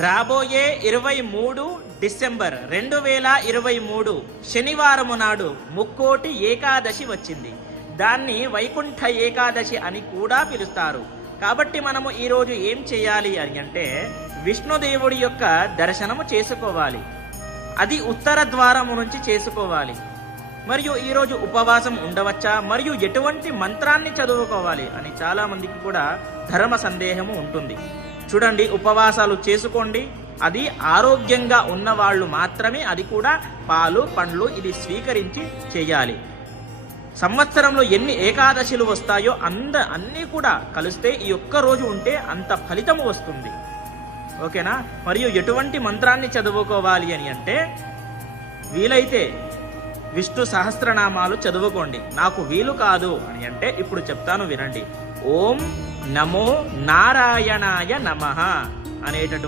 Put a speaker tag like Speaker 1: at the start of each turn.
Speaker 1: రాబోయే ఇరవై మూడు డిసెంబర్ రెండు వేల ఇరవై మూడు శనివారము నాడు ముక్కోటి ఏకాదశి వచ్చింది. దాన్ని వైకుంఠ ఏకాదశి అని కూడా పిలుస్తారు. కాబట్టి మనము ఈరోజు ఏం చేయాలి అని అంటే విష్ణుదేవుడి యొక్క దర్శనము చేసుకోవాలి. అది ఉత్తర ద్వారము నుంచి చేసుకోవాలి. మరియు ఈరోజు ఉపవాసం ఉండవచ్చా? మరియు ఎటువంటి మంత్రాన్ని చదువుకోవాలి? అని చాలామందికి కూడా ధర్మ సందేహము ఉంటుంది. చూడండి ఉపవాసాలు చేసుకోండి. అది ఆరోగ్యంగా ఉన్న వాళ్ళు మాత్రమే అది కూడా పాలు పండ్లు ఇది స్వీకరించి చేయాలి. సంవత్సరంలో ఎన్ని ఏకాదశులు వస్తాయో అంద అన్నీ కూడా కలిస్తే ఈ ఒక్క రోజు ఉంటే అంత ఫలితము వస్తుంది. ఓకేనా? మరియు ఎటువంటి మంత్రాన్ని చదువుకోవాలి అని అంటే వీలైతే విష్ణు సహస్రనామాలు చదువుకోండి. నాకు వీలు కాదు అని అంటే ఇప్పుడు చెప్తాను వినండి. ఓం నమో నారాయణాయ నమః అనేటటువంటి